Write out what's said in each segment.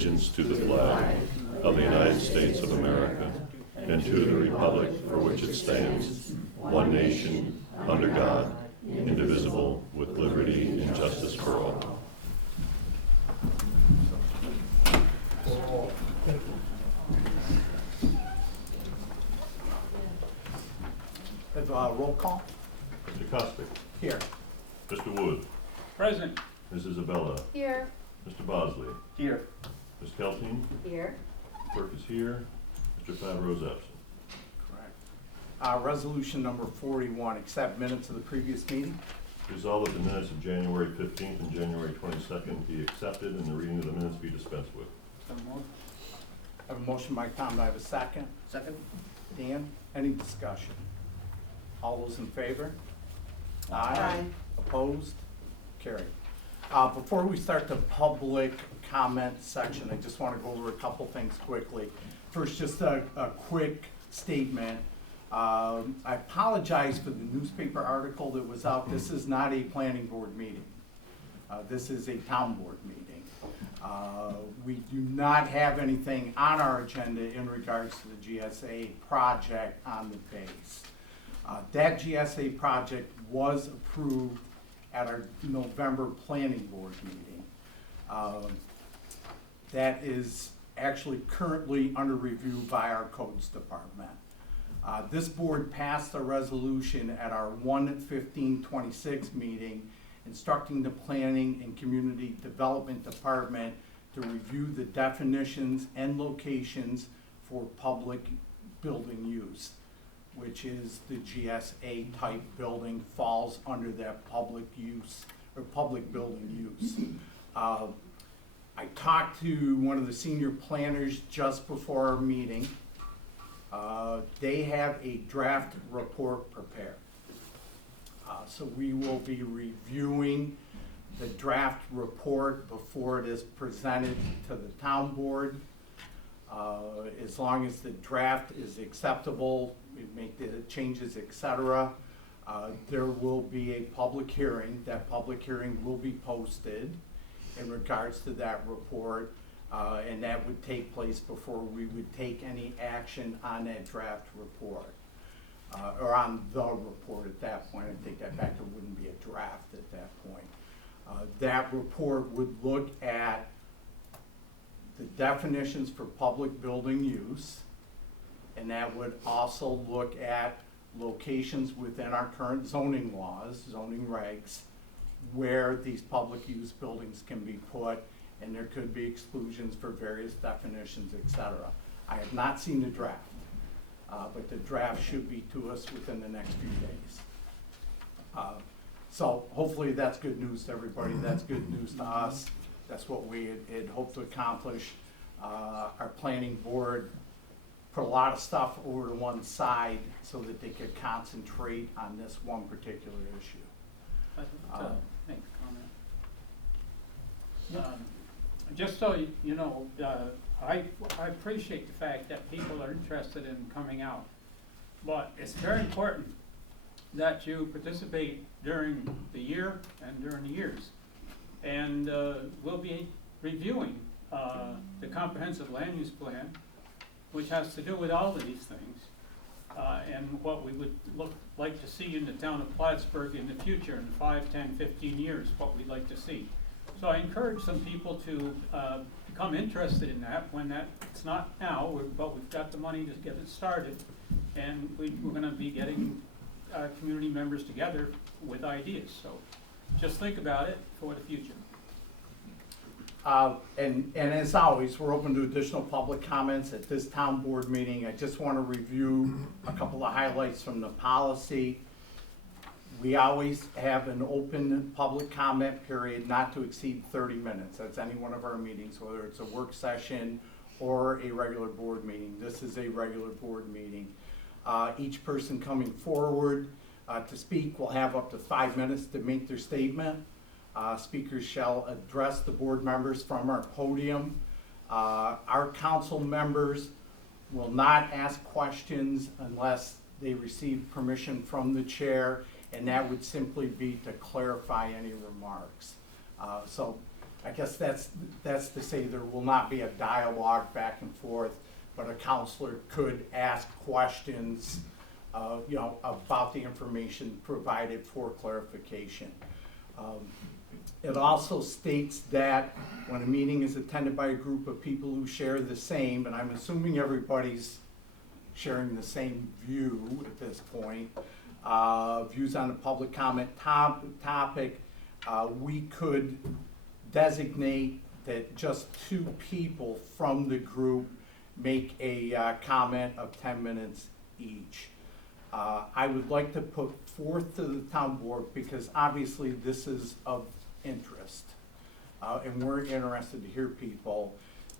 allegiance to the flag of the United States of America and to the republic for which it stands, one nation, under God, indivisible, with liberty and justice for all. Roll call. Mr. Costick. Here. Mr. Wood. Present. Ms. Isabella. Here. Mr. Bosley. Here. Ms. Keltine. Here. Clerk is here. Mr. Favreau is absent. Correct. Resolution number 41, accept minutes of the previous meeting. Resolved that the minutes of January 15th and January 22nd be accepted and the reading of the minutes be dispensed with. So moved. I have a motion by Tom. Do I have a second? Second. Dan, any discussion? All those in favor? Aye. Opposed? Carried. Before we start the public comment section, I just want to go over a couple things quickly. First, just a quick statement. I apologize for the newspaper article that was out. This is not a planning board meeting. This is a town board meeting. We do not have anything on our agenda in regards to the GSA project on the base. That GSA project was approved at our November planning board meeting. That is actually currently under review by our codes department. This board passed a resolution at our 1/15/26 meeting instructing the Planning and Community Development Department to review the definitions and locations for public building use, which is the GSA type building falls under that public use or public building use. I talked to one of the senior planners just before our meeting. They have a draft report prepared. So we will be reviewing the draft report before it is presented to the town board. As long as the draft is acceptable, we make the changes, etc. There will be a public hearing. That public hearing will be posted in regards to that report, and that would take place before we would take any action on that draft report. Or on the report at that point. I take that back, there wouldn't be a draft at that point. That report would look at the definitions for public building use, and that would also look at locations within our current zoning laws, zoning regs, where these public use buildings can be put, and there could be exclusions for various definitions, etc. I have not seen the draft. But the draft should be to us within the next few days. So hopefully that's good news to everybody. That's good news to us. That's what we had hoped to accomplish. Our planning board put a lot of stuff over to one side so that they could concentrate on this one particular issue. I'd like to make a comment. Just so you know, I appreciate the fact that people are interested in coming out, but it's very important that you participate during the year and during the years. And we'll be reviewing the comprehensive land use plan, which has to do with all of these things, and what we would like to see in the town of Plattsburgh in the future, in 5, 10, 15 years, what we'd like to see. So I encourage some people to become interested in that when it's not now, but we've got the money to get it started. And we're going to be getting community members together with ideas. So just think about it for the future. And as always, we're open to additional public comments at this town board meeting. I just want to review a couple of highlights from the policy. We always have an open public comment period not to exceed 30 minutes. That's any one of our meetings, whether it's a work session or a regular board meeting. This is a regular board meeting. Each person coming forward to speak will have up to 5 minutes to make their statement. Speakers shall address the board members from our podium. Our council members will not ask questions unless they receive permission from the chair, and that would simply be to clarify any remarks. So I guess that's to say there will not be a dialogue back and forth, but a counselor could ask questions, about the information provided for clarification. It also states that when a meeting is attended by a group of people who share the same, and I'm assuming everybody's sharing the same view at this point, views on the public comment topic, we could designate that just 2 people from the group make a comment of 10 minutes each. I would like to put forth to the town board, because obviously this is of interest, and we're interested to hear people,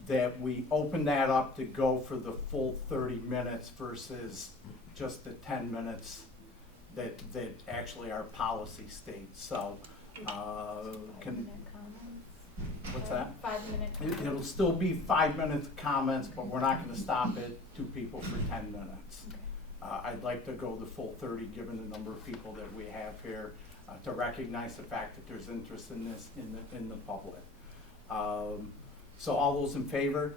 that we open that up to go for the full 30 minutes versus just the 10 minutes that actually our policy states. So, what's that? 5-minute comments. It'll still be 5 minutes comments, but we're not gonna stop at 2 people for 10 minutes. Okay. I'd like to go the full 30, given the number of people that we have here, to recognize the fact that there's interest in this in the public. So all those in favor?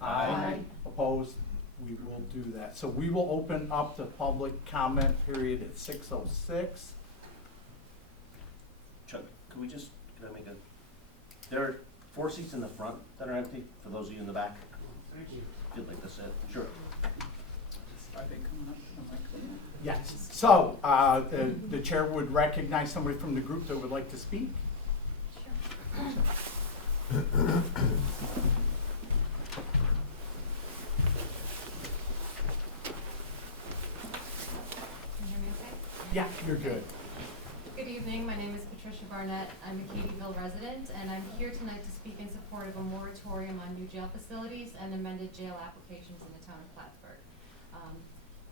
Aye. Opposed? We will do that. So we will open up the public comment period at 6:06. Chuck, can I make a, there are 4 seats in the front that are empty, for those of you in the back. Thank you. If you'd like to sit, sure. Are they coming up? Am I coming up? Yes. So the chair would recognize somebody from the group that would like to speak. Can you hear me okay? Yeah, you're good. Good evening, my name is Patricia Barnett. I'm a Katyville resident, and I'm here tonight to speak in support of a moratorium on new jail facilities and amended jail applications in the town of Plattsburgh.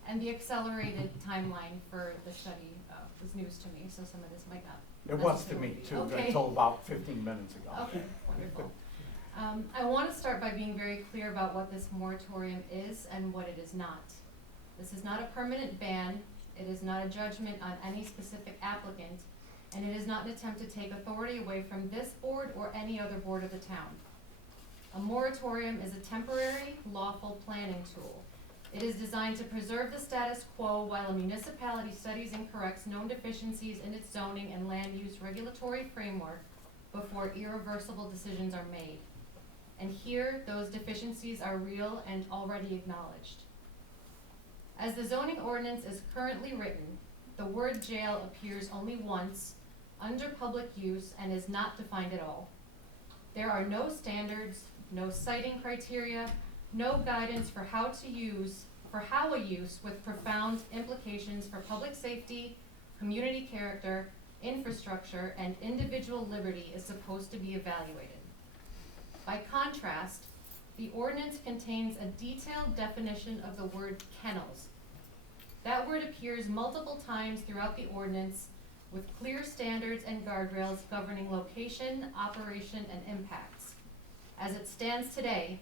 And the accelerated timeline for the study was news to me, so some of this might not. It was to me too, Okay. until about 15 minutes ago. Okay, wonderful. I want to start by being very clear about what this moratorium is and what it is not. This is not a permanent ban, it is not a judgment on any specific applicant, and it is not an attempt to take authority away from this board or any other board of the town. A moratorium is a temporary, lawful planning tool. It is designed to preserve the status quo while a municipality studies and corrects known deficiencies in its zoning and land use regulatory framework before irreversible decisions are made. And here, those deficiencies are real and already acknowledged. As the zoning ordinance is currently written, the word jail appears only once under public use and is not defined at all. There are no standards, no citing criteria, no guidance for how a use with profound implications for public safety, community character, infrastructure, and individual liberty is supposed to be evaluated. By contrast, the ordinance contains a detailed definition of the word kennels. That word appears multiple times throughout the ordinance with clear standards and guardrails governing location, operation, and impacts. As it stands today,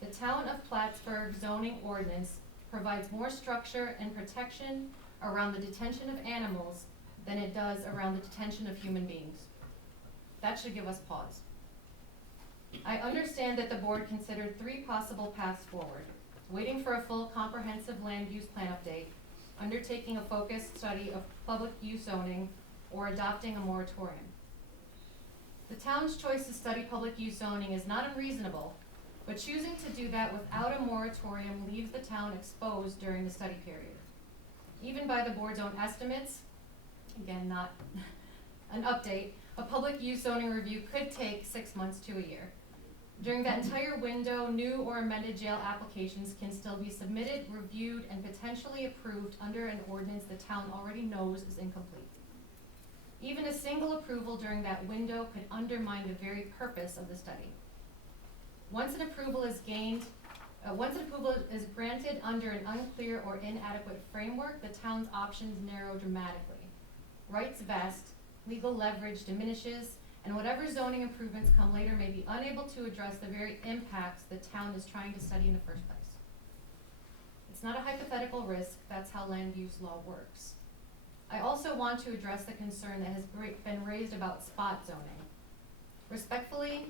the town of Plattsburgh zoning ordinance provides more structure and protection around the detention of animals than it does around the detention of human beings. That should give us pause. I understand that the board considered 3 possible paths forward: waiting for a full comprehensive land use plan update, undertaking a focused study of public use zoning, or adopting a moratorium. The town's choice to study public use zoning is not unreasonable, but choosing to do that without a moratorium leaves the town exposed during the study period. Even by the board's own estimates, again, not an update, a public use zoning review could take 6 months to a year. During that entire window, new or amended jail applications can still be submitted, reviewed, and potentially approved under an ordinance the town already knows is incomplete. Even a single approval during that window could undermine the very purpose of the study. Once an approval is granted under an unclear or inadequate framework, the town's options narrow dramatically. Rights vest, legal leverage diminishes, and whatever zoning improvements come later may be unable to address the very impacts the town is trying to study in the first place. It's not a hypothetical risk, that's how land use law works. I also want to address the concern that has been raised about spot zoning. Respectfully,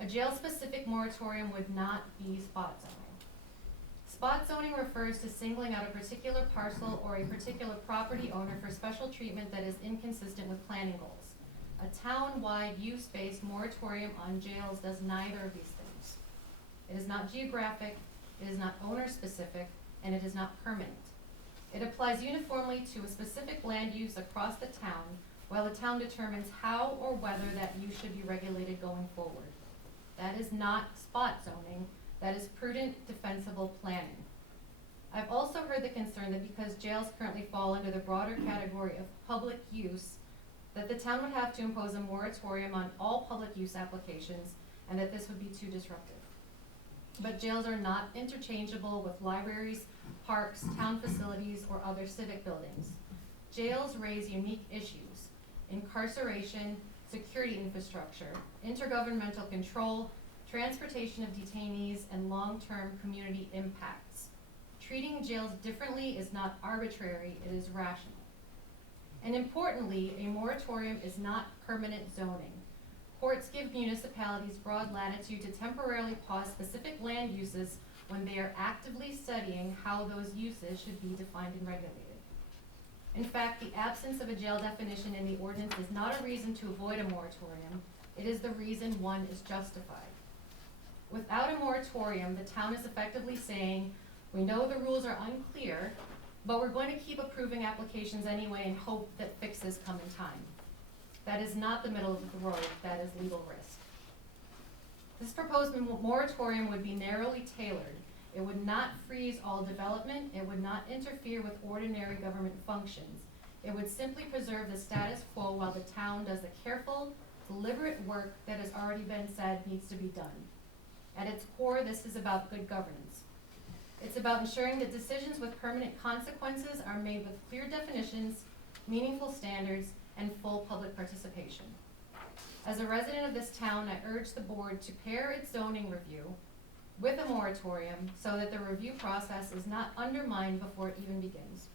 a jail-specific moratorium would not be spot zoning. Spot zoning refers to singling out a particular parcel or a particular property owner for special treatment that is inconsistent with planning goals. A town-wide use-based moratorium on jails does neither of these things. It is not geographic, it is not owner-specific, and it is not permanent. It applies uniformly to a specific land use across the town, while the town determines how or whether that use should be regulated going forward. That is not spot zoning, that is prudent, defensible planning. I've also heard the concern that because jails currently fall under the broader category of public use, that the town would have to impose a moratorium on all public use applications, and that this would be too disruptive. But jails are not interchangeable with libraries, parks, town facilities, or other civic buildings. Jails raise unique issues: incarceration, security infrastructure, intergovernmental control, transportation of detainees, and long-term community impacts. Treating jails differently is not arbitrary, it is rational. And importantly, a moratorium is not permanent zoning. Courts give municipalities broad latitude to temporarily pause specific land uses when they are actively studying how those uses should be defined and regulated. In fact, the absence of a jail definition in the ordinance is not a reason to avoid a moratorium, it is the reason one is justified. Without a moratorium, the town is effectively saying, we know the rules are unclear, but we're going to keep approving applications anyway and hope that fixes come in time. That is not the middle of the road, that is legal risk. This proposed moratorium would be narrowly tailored. It would not freeze all development, it would not interfere with ordinary government functions. It would simply preserve the status quo while the town does the careful, deliberate work that has already been said needs to be done. At its core, this is about good governance. It's about ensuring that decisions with permanent consequences are made with clear definitions, meaningful standards, and full public participation. As a resident of this town, I urge the board to pair its zoning review with a moratorium so that the review process is not undermined before it even begins.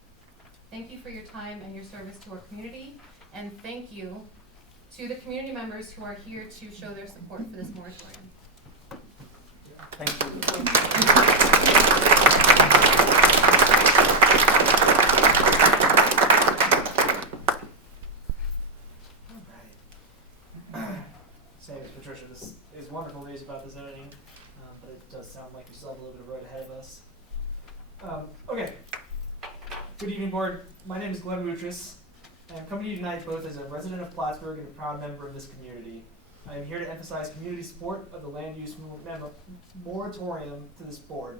Thank you for your time and your service to our community, and thank you to the community members who are here to show their support for this moratorium. Thank you. Same as Patricia, this is wonderful news about the zoning, but it does sound like we still have a little bit of road ahead of us. Okay. Good evening, board. My name is Glenn Moutris, and I'm coming to you tonight both as a resident of Plattsburgh and a proud member of this community. I am here to emphasize community support of the land use moratorium to this board.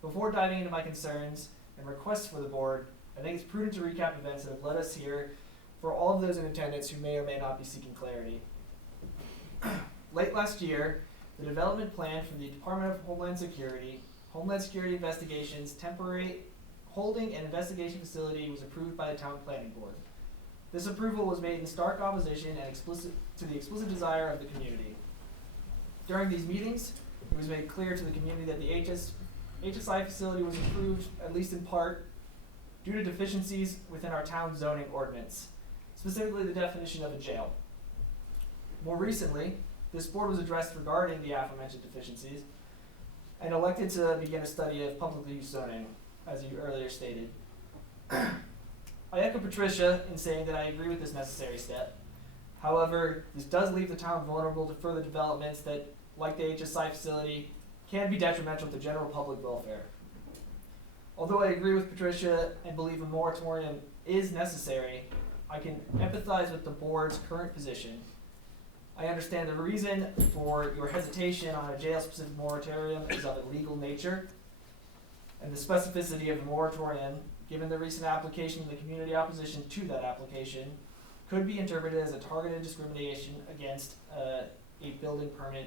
Before diving into my concerns and requests for the board, I think it's prudent to recap events that have led us here for all of those in attendance who may or may not be seeking clarity. Late last year, the development plan for the Department of Homeland Security Investigations temporary holding and investigation facility was approved by the town planning board. This approval was made in stark opposition and to the explicit desire of the community. During these meetings, it was made clear to the community that the HSI facility was approved, at least in part, due to deficiencies within our town zoning ordinance, specifically the definition of a jail. More recently, this board was addressed regarding the aforementioned deficiencies and elected to begin a study of public use zoning, as you earlier stated. I echo Patricia in saying that I agree with this necessary step. However, this does leave the town vulnerable to further developments that, like the HSI facility, can be detrimental to general public welfare. Although I agree with Patricia and believe a moratorium is necessary, I can empathize with the board's current position. I understand the reason for your hesitation on a jail-specific moratorium is of a legal nature, and the specificity of the moratorium, given the recent application and the community opposition to that application, could be interpreted as a targeted discrimination against a building permit